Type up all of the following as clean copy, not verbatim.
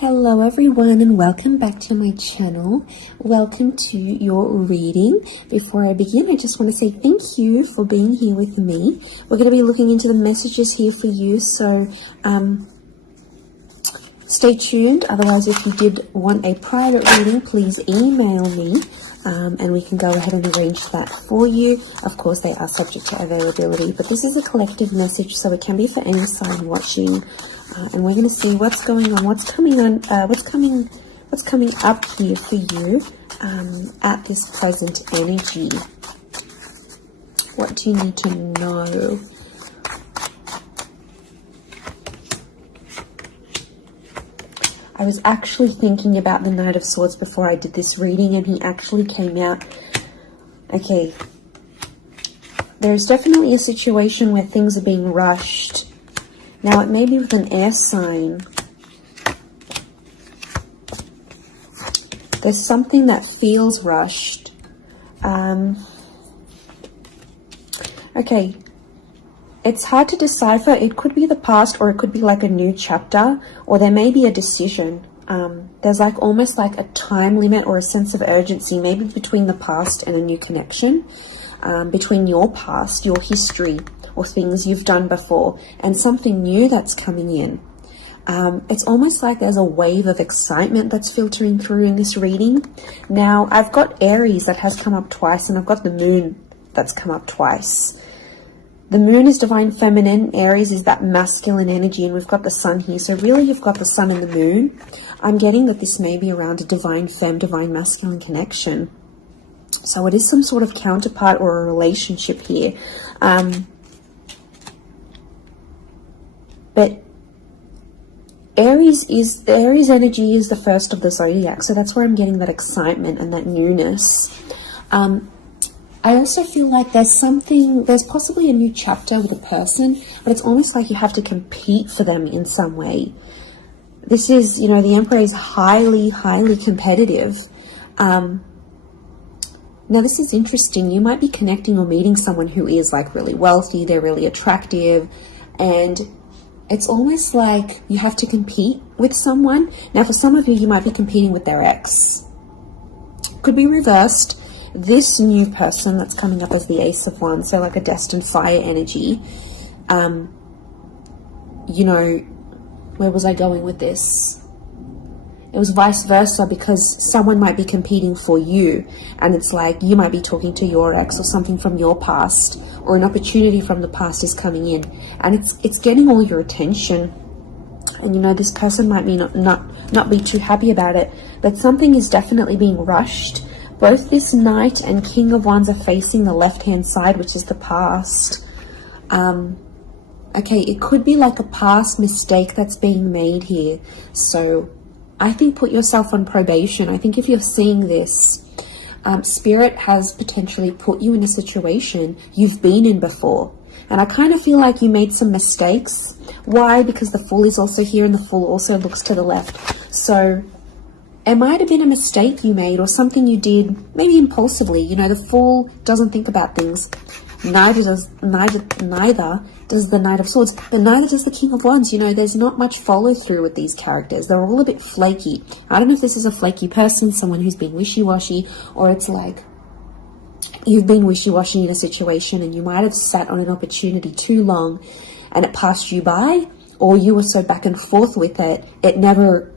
Hello everyone and welcome back to my channel. Welcome to your reading. Before I begin, I just want to say thank you for being here with me. We're going to be looking into the messages here for you, so stay tuned. Otherwise, if you did want a private reading, please email me and we can go ahead and arrange that for you. Of course, they are subject to availability, but this is a collective message, so it can be for any sign watching. And we're going to see what's going on, what's coming up here for you at this present energy. What do you need to know? I was actually thinking about the Knight of Swords before I did this reading, and he actually came out. Okay, there's definitely a situation where things are being rushed. Now, it may be with an air sign. There's something that feels rushed. Okay. It's hard to decipher. It could be the past, or it could be like a new chapter, or there may be a decision. There's like almost like a time limit or a sense of urgency, maybe between the past and a new connection, between your past, your history, or things you've done before, and something new that's coming in. It's almost like there's a wave of excitement that's filtering through in this reading. Now, I've got Aries that has come up twice, and I've got the Moon that's come up twice. The Moon is divine feminine, Aries is that masculine energy, and we've got the Sun here. So really, you've got the Sun and the Moon. I'm getting that this may be around a divine femme, divine masculine connection. So it is some sort of counterpart or a relationship here. But Aries energy is the first of the zodiac, so that's where I'm getting that excitement and that newness. I also feel like there's possibly a new chapter with a person, but it's almost like you have to compete for them in some way. This is, the Emperor is highly, highly competitive. Now, this is interesting. You might be connecting or meeting someone who is like really wealthy, they're really attractive, and it's almost like you have to compete with someone. Now, for some of you, you might be competing with their ex. Could be reversed. This new person that's coming up as the Ace of Wands, so like a destined fire energy. Where was I going with this? It was vice versa, because someone might be competing for you, and it's like you might be talking to your ex, or something from your past, or an opportunity from the past is coming in, and it's getting all your attention. And this person might be not be too happy about it, but something is definitely being rushed. Both this Knight and King of Wands are facing the left-hand side, which is the past. Okay, it could be like a past mistake that's being made here. So I think put yourself on probation. I think if you're seeing this, Spirit has potentially put you in a situation you've been in before. And I kind of feel like you made some mistakes. Why? Because the Fool is also here, and the Fool also looks to the left. So it might have been a mistake you made, or something you did, maybe impulsively. The Fool doesn't think about things. Neither does the Knight of Swords, but neither does the King of Wands. There's not much follow through with these characters. They're all a bit flaky. I don't know if this is a flaky person, someone who's been wishy-washy, or it's like you've been wishy-washy in a situation and you might have sat on an opportunity too long and it passed you by, or you were so back and forth with it, it never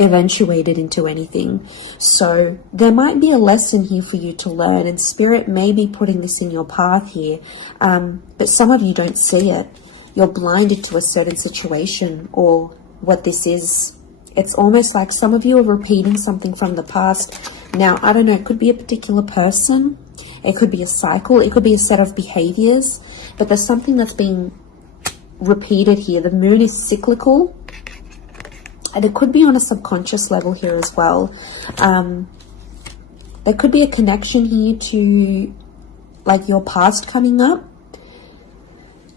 eventuated into anything. So there might be a lesson here for you to learn, and Spirit may be putting this in your path here, but some of you don't see it. You're blinded to a certain situation or what this is. It's almost like some of you are repeating something from the past. Now, I don't know, it could be a particular person, it could be a cycle, it could be a set of behaviors, but there's something that's being repeated here. The Moon is cyclical, and it could be on a subconscious level here as well. There could be a connection here to like your past coming up.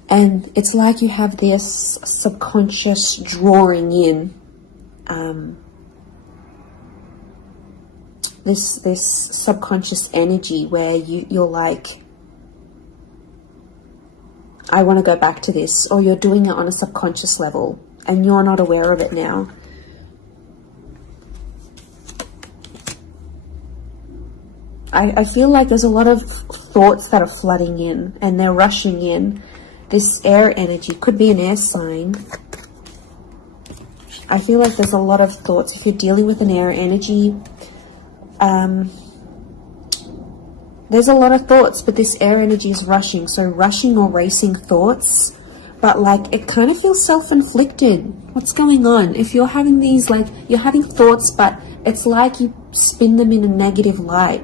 And it's like you have this subconscious drawing in. This subconscious energy where you're like, I want to go back to this. Or you're doing it on a subconscious level and you're not aware of it now. I feel like there's a lot of thoughts that are flooding in and they're rushing in. This air energy could be an air sign. I feel like there's a lot of thoughts. If you're dealing with an air energy, there's a lot of thoughts, but this air energy is rushing. So rushing or racing thoughts, but like it kind of feels self-inflicted. What's going on? If you're having these, like, you're having thoughts, but it's like you spin them in a negative light.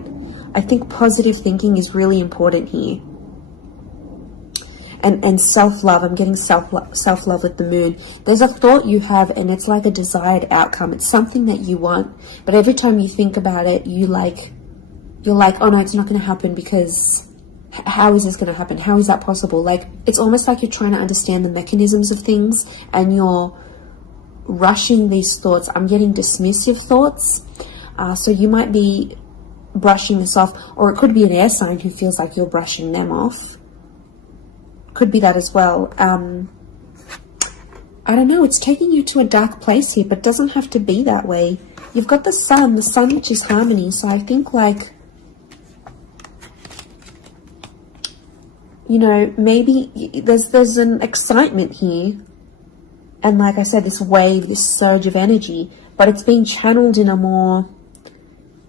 I think positive thinking is really important here. And self-love. I'm getting self-love with the moon. There's a thought you have and it's like a desired outcome. It's something that you want, but every time you think about it, you're like, oh no, it's not going to happen, because how is this going to happen? How is that possible? Like, it's almost like you're trying to understand the mechanisms of things and you're rushing these thoughts. I'm getting dismissive thoughts. So you might be brushing this off, or it could be an air sign who feels like you're brushing them off. Could be that as well. I don't know, it's taking you to a dark place here, but it doesn't have to be that way. You've got the sun which is harmony. So I think, like, you know, maybe there's an excitement here. And like I said, this wave, this surge of energy, but it's being channeled in a more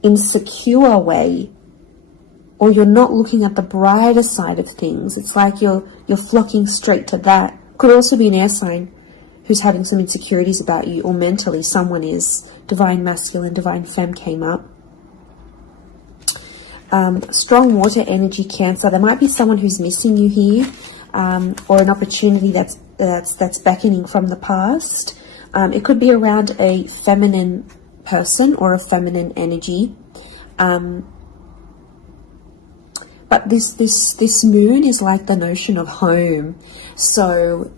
insecure way, or you're not looking at the brighter side of things. It's like you're flocking straight to that. Could also be an air sign who's having some insecurities about you, or mentally someone is. Divine masculine, divine femme came up. Strong water energy, Cancer. There might be someone who's missing you here, or an opportunity that's beckoning from the past. It could be around a feminine person or a feminine energy. But this moon is like the notion of home. So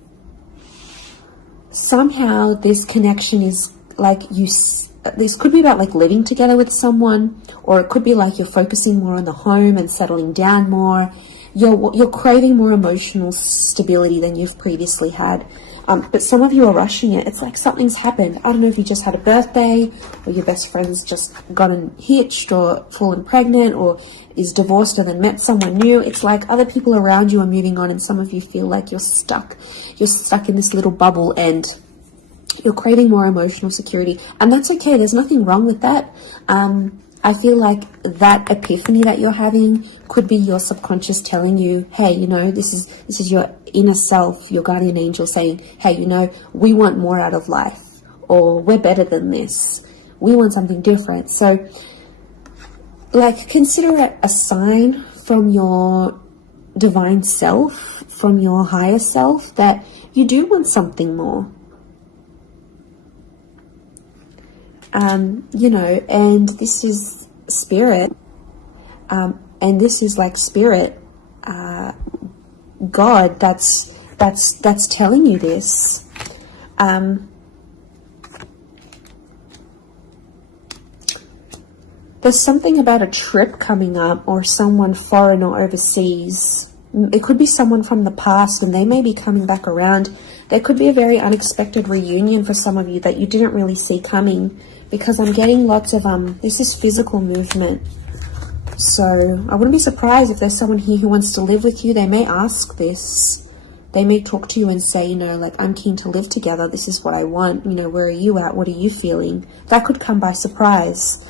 somehow this connection is like this could be about like living together with someone, or it could be like you're focusing more on the home and settling down more. You're craving more emotional stability than you've previously had. But some of you are rushing it. It's like something's happened. I don't know if you just had a birthday, or your best friend's just gotten hitched or fallen pregnant, or is divorced and then met someone new. It's like other people around you are moving on, and some of you feel like you're stuck. You're stuck in this little bubble and you're craving more emotional security. And that's okay. There's nothing wrong with that. I feel like that epiphany that you're having could be your subconscious telling you, hey, you know, this is your inner self, your guardian angel saying, hey, you know, we want more out of life, or we're better than this. We want something different. So, like, consider it a sign from your divine self, from your higher self, that you do want something more. You know, and this is spirit, and this is like spirit, God, that's telling you this. There's something about a trip coming up, or someone foreign or overseas. It could be someone from the past and they may be coming back around. There could be a very unexpected reunion for some of you that you didn't really see coming, because I'm getting lots of, this is physical movement. So I wouldn't be surprised if there's someone here who wants to live with you. They may ask this. They may talk to you and say, you know, like, I'm keen to live together. This is what I want. You know, where are you at? What are you feeling? That could come by surprise.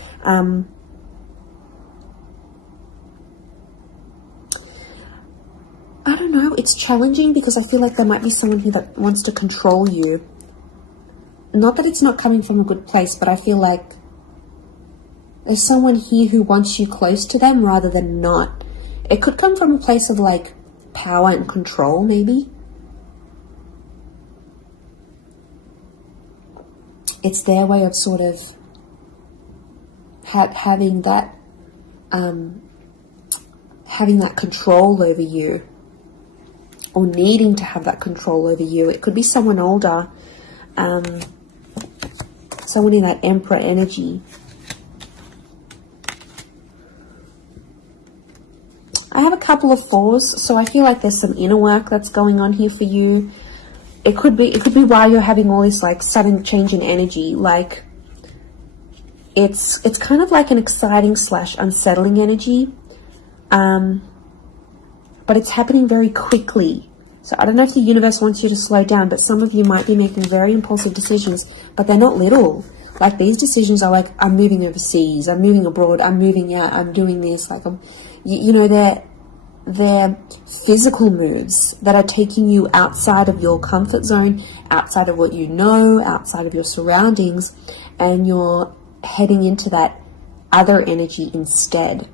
I don't know. It's challenging because I feel like there might be someone here that wants to control you. Not that it's not coming from a good place, but I feel like there's someone here who wants you close to them rather than not. It could come from a place of like power and control, maybe. It's their way of sort of having that control over you, or needing to have that control over you. It could be someone older, someone in that Emperor energy. I have a couple of fours, so I feel like there's some inner work that's going on here for you. It could be why you're having all this like sudden change in energy. Like, it's kind of like an exciting / unsettling energy, but it's happening very quickly. So I don't know if the universe wants you to slow down, but some of you might be making very impulsive decisions, but they're not little. Like, these decisions are like, I'm moving overseas, I'm moving abroad, I'm moving out, I'm doing this. Like, you know, they're physical moves that are taking you outside of your comfort zone, outside of what you know, outside of your surroundings, and you're heading into that other energy instead.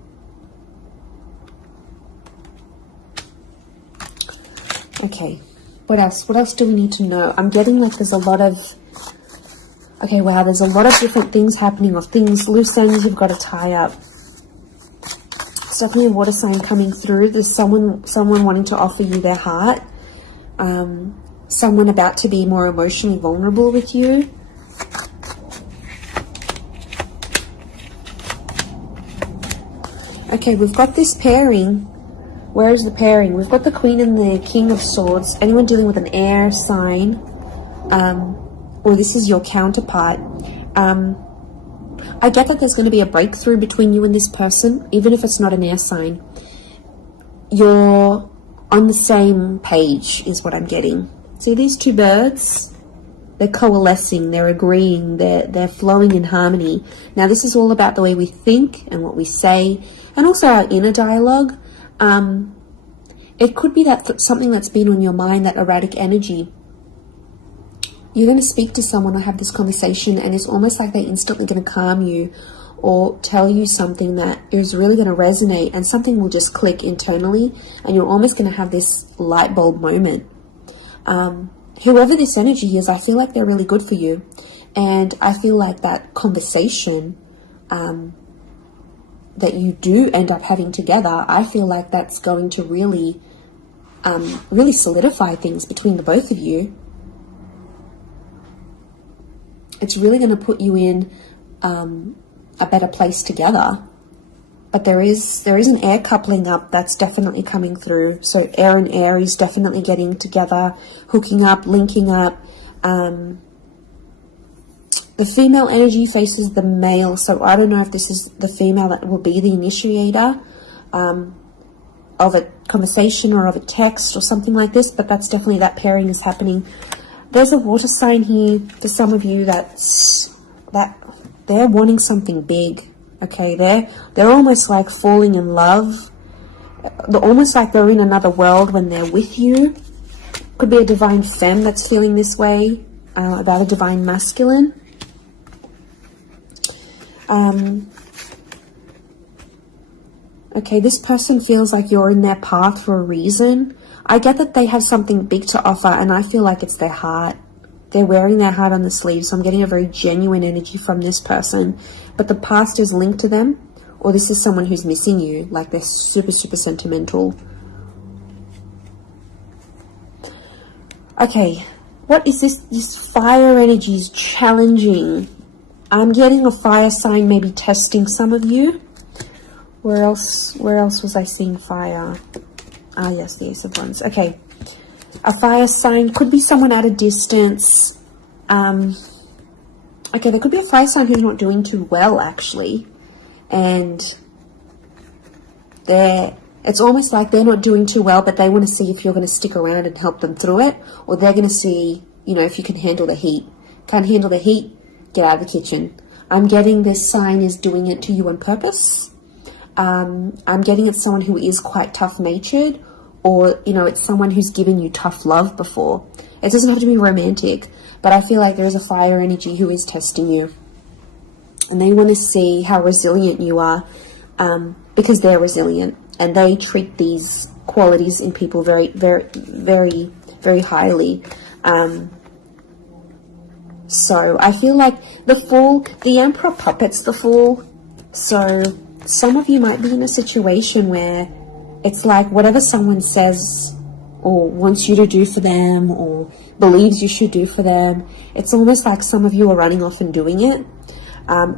Okay, what else? What else do we need to know? I'm getting like there's a lot of... Okay, wow, there's a lot of different things happening, or things, loose ends you've got to tie up. It's definitely a water sign coming through. There's someone wanting to offer you their heart. Someone about to be more emotionally vulnerable with you. Okay, we've got this pairing. Where is the pairing? We've got the Queen and the King of Swords. Anyone dealing with an air sign, or this is your counterpart. I get that there's going to be a breakthrough between you and this person, even if it's not an air sign. You're on the same page, is what I'm getting. See these two birds? They're coalescing, they're agreeing, they're flowing in harmony. Now, this is all about the way we think and what we say, and also our inner dialogue. It could be that something that's been on your mind, that erratic energy. You're going to speak to someone or have this conversation, and it's almost like they're instantly going to calm you or tell you something that is really going to resonate, and something will just click internally, and you're almost going to have this light bulb moment. Whoever this energy is, I feel like they're really good for you, and I feel like that conversation that you do end up having together, I feel like that's going to really solidify things between the both of you. It's really going to put you in a better place together. But there is an air coupling up that's definitely coming through. So air and Aries definitely getting together, hooking up, linking up. The female energy faces the male, so I don't know if this is the female that will be the initiator of a conversation or of a text or something like this, but that's definitely, that pairing is happening. There's a water sign here for some of you that they're wanting something big. Okay, they're almost like falling in love. They're almost like they're in another world when they're with you. Could be a divine femme that's feeling this way about a divine masculine. Okay, this person feels like you're in their path for a reason. I get that they have something big to offer, and I feel like it's their heart. They're wearing their heart on the sleeve, so I'm getting a very genuine energy from this person. But the past is linked to them, or this is someone who's missing you, like they're super, super sentimental. Okay, what is this? This fire energy is challenging. I'm getting a fire sign maybe testing some of you. Where else was I seeing fire? Ah, yes, the Ace of Wands. Okay. A fire sign could be someone at a distance. Okay, there could be a fire sign who's not doing too well, actually. And it's almost like they're not doing too well, but they want to see if you're going to stick around and help them through it. Or they're going to see, if you can handle the heat. Can't handle the heat? Get out of the kitchen. I'm getting this sign is doing it to you on purpose. I'm getting it's someone who is quite tough-natured, or, it's someone who's given you tough love before. It doesn't have to be romantic, but I feel like there is a fire energy who is testing you. And they want to see how resilient you are, because they're resilient, and they treat these qualities in people very, very, very, very highly. So I feel like the Fool, the Emperor puppets the Fool. So some of you might be in a situation where it's like whatever someone says or wants you to do for them or believes you should do for them, it's almost like some of you are running off and doing it.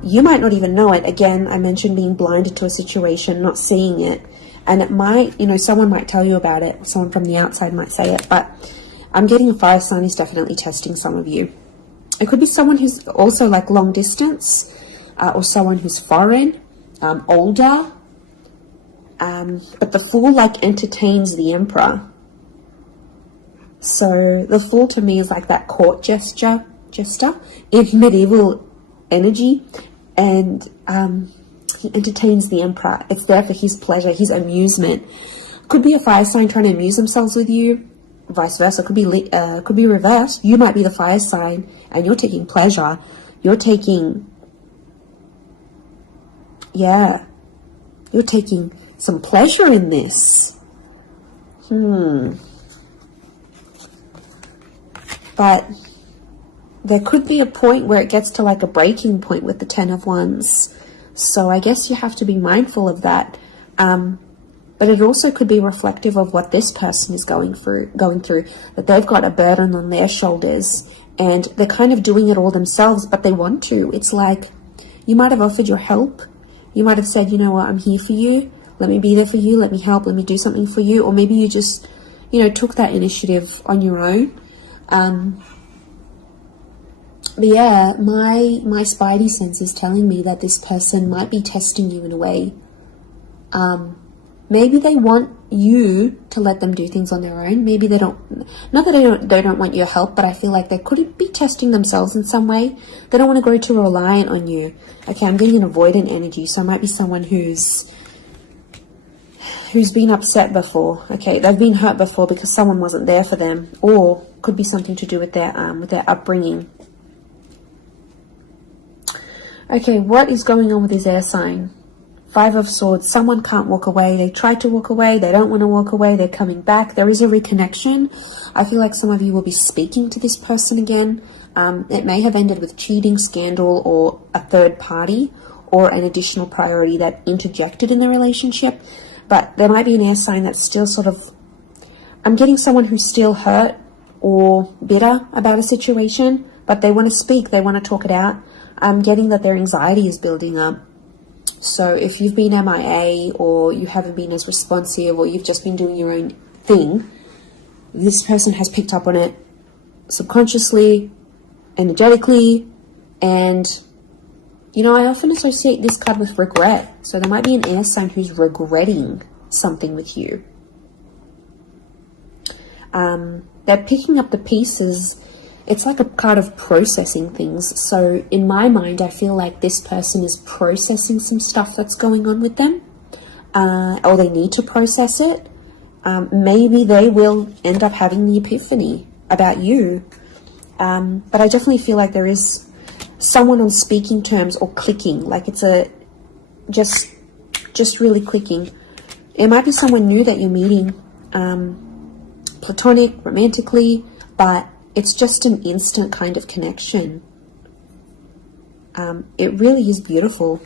You might not even know it. Again, I mentioned being blinded to a situation, not seeing it. And it might, someone might tell you about it. Someone from the outside might say it. But I'm getting a fire sign is definitely testing some of you. It could be someone who's also like long distance. or someone who's foreign, older. But the Fool like entertains the Emperor. So the Fool to me is like that court jester in medieval energy, and he entertains the Emperor. It's there for his pleasure, his amusement. Could be a fire sign trying to amuse themselves with you, vice versa. Could be reversed. You might be the fire sign and you're taking pleasure. You're taking some pleasure in this. But there could be a point where it gets to like a breaking point with the Ten of Wands. So I guess you have to be mindful of that. But it also could be reflective of what this person is going through, that they've got a burden on their shoulders and they're kind of doing it all themselves, but they want to. It's like you might have offered your help. You might have said, you know what, I'm here for you. Let me be there for you. Let me help. Let me do something for you. Or maybe you just, took that initiative on your own. But yeah, my spidey sense is telling me that this person might be testing you in a way. Maybe they want you to let them do things on their own. Maybe they don't, not that they don't want your help, but I feel like they could be testing themselves in some way. They don't want to grow too reliant on you. Okay, I'm getting an avoidant energy, so it might be someone who's been upset before. Okay, they've been hurt before because someone wasn't there for them, or could be something to do with their upbringing. Okay, what is going on with this air sign? Five of Swords. Someone can't walk away. They tried to walk away. They don't want to walk away. They're coming back. There is a reconnection. I feel like some of you will be speaking to this person again. It may have ended with cheating, scandal, or a third party, or an additional priority that interjected in the relationship. But there might be an air sign that's still sort of... I'm getting someone who's still hurt or bitter about a situation, but they want to speak. They want to talk it out. I'm getting that their anxiety is building up. So if you've been MIA, or you haven't been as responsive, or you've just been doing your own thing, this person has picked up on it subconsciously, energetically, and I often associate this card with regret. So there might be an air sign who's regretting something with you. They're picking up the pieces. It's like a card of processing things. So in my mind, I feel like this person is processing some stuff that's going on with them, or they need to process it. Maybe they will end up having the epiphany about you. But I definitely feel like there is someone on speaking terms or clicking, like it's just really clicking. It might be someone new that you're meeting, platonic, romantically, but it's just an instant kind of connection. It really is beautiful.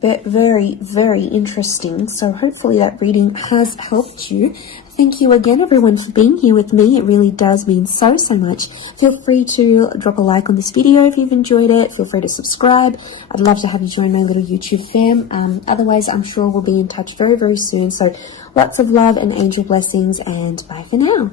But very, very interesting. So hopefully that reading has helped you. Thank you again, everyone, for being here with me. It really does mean so much. Feel free to drop a like on this video if you've enjoyed it. Feel free to subscribe. I'd love to have you join my little YouTube fam. Otherwise, I'm sure we'll be in touch very, very soon. So lots of love and angel blessings, and bye for now.